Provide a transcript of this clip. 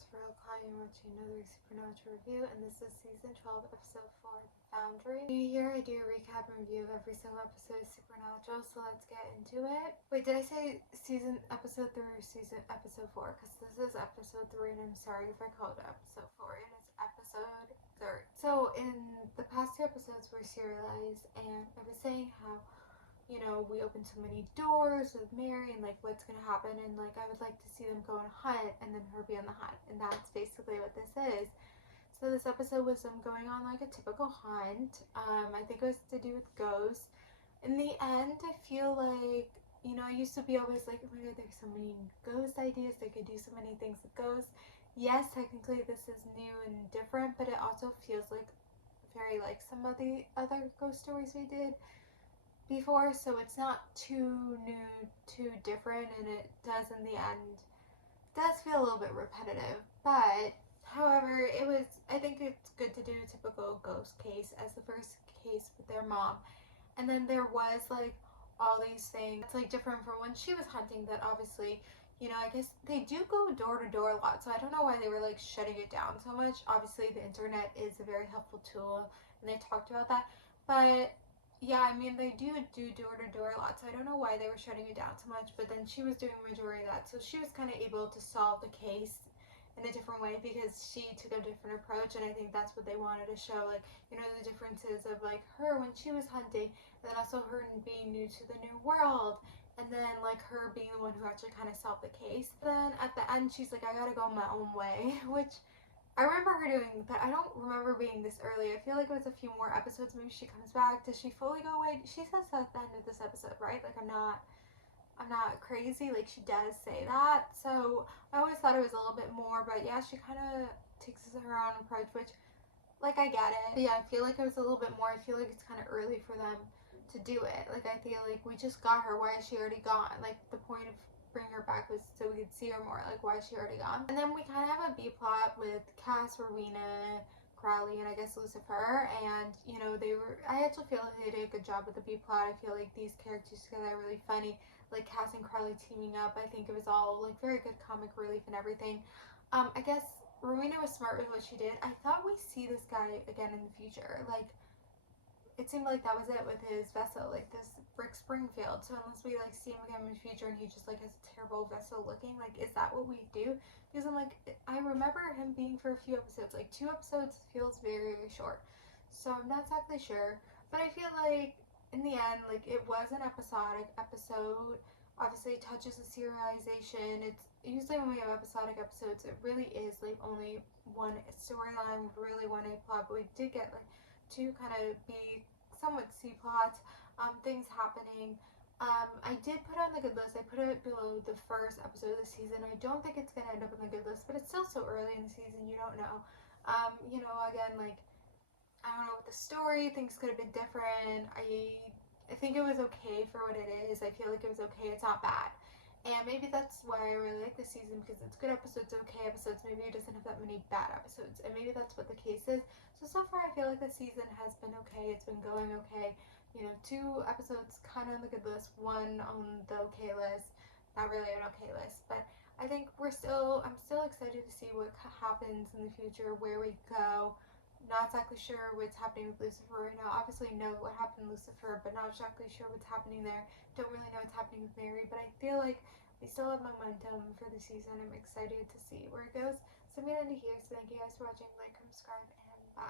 it's Real Kai. I'm watching another Supernatural review, and this is season 12, episode 4, Foundry. Here I do a recap and review of every single episode of Supernatural, so let's get into it. Wait, did I say episode 3 or episode 4? Because this is episode 3, and I'm sorry if I called it episode 4. It is episode 3. So in the past 2 episodes were serialized, and I was saying how we open so many doors with Mary and like what's gonna happen, and like I would like to see them go on a hunt and then her be on the hunt, and that's basically what this is. So this episode was them going on like a typical hunt. I think it was to do with ghosts. In the end, I feel like, I used to be always like, oh my god, there's so many ghost ideas, they could do so many things with ghosts. Yes, technically this is new and different, but it also feels like very like some of the other ghost stories we did before, so it's not too new, too different, and it does in the end does feel a little bit repetitive. But however, I think it's good to do a typical ghost case as the first case with their mom, and then there was like all these things. It's like different from when she was hunting, that obviously, I guess they do go door to door a lot, so I don't know why they were like shutting it down so much. Obviously the internet is a very helpful tool, and they talked about that, but yeah, I mean, they do door to door a lot, so I don't know why they were shutting it down so much. But then she was doing a majority of that, so she was kind of able to solve the case in a different way because she took a different approach. And I think that's what they wanted to show, like, the differences of like her when she was hunting, and then also her being new to the new world, and then like her being the one who actually kind of solved the case. Then at the end, she's like, I gotta go my own way, which I remember her doing, but I don't remember being this early. I feel like it was a few more episodes. Maybe she comes back. Does she fully go away? She says that at the end of this episode, right? Like, I'm not crazy. Like, she does say that. So I always thought it was a little bit more, but yeah, she kind of takes her own approach, which, like, I get it. But yeah, I feel like it was a little bit more. I feel like it's kind of early for them to do it. Like, I feel like we just got her. Why is she already gone? Like, the point of bring her back was so we could see her more. Like, why is she already gone? And then we kind of have a B plot with Cass, Rowena, Crowley, and I guess Lucifer. And I actually feel like they did a good job with the B plot. I feel like these characters together are really funny. Like Cass and Crowley teaming up, I think it was all like very good comic relief and everything. I guess Rowena was smart with what she did. I thought we see this guy again in the future. Like, it seemed like that was it with his vessel, like this Rick Springfield. So unless we like see him again in the future and he just like has a terrible vessel looking, like, is that what we do? Because I'm like, I remember him being for a few episodes, like 2 episodes feels very, very short. So I'm not exactly sure, but I feel like in the end, like, it was an episodic episode. Obviously it touches the serialization. It's usually when we have episodic episodes, it really is like only one storyline, really one A plot, but we did get like 2 kind of B somewhat C plots, things happening. I did put on the good list. I put it below the first episode of the season. I don't think it's gonna end up on the good list, but it's still so early in the season. You don't know. Again, like, I don't know, with the story, things could have been different. I think it was okay for what it is. I feel like it was okay. It's not bad. And maybe that's why I really like this season, because it's good episodes, okay episodes. Maybe it doesn't have that many bad episodes, and maybe that's what the case is. So far I feel like the season has been okay. It's been going okay. 2 episodes kind of on the good list, 1 on the okay list, not really an okay list. But I think I'm still excited to see what happens in the future, where we go. Not exactly sure what's happening with Lucifer right now. Obviously know what happened to Lucifer, but not exactly sure what's happening there. Don't really know what's happening with Mary, but I feel like we still have momentum for the season. I'm excited to see where it goes. So I'm gonna end it here. So thank you guys for watching. Like, subscribe, and bye.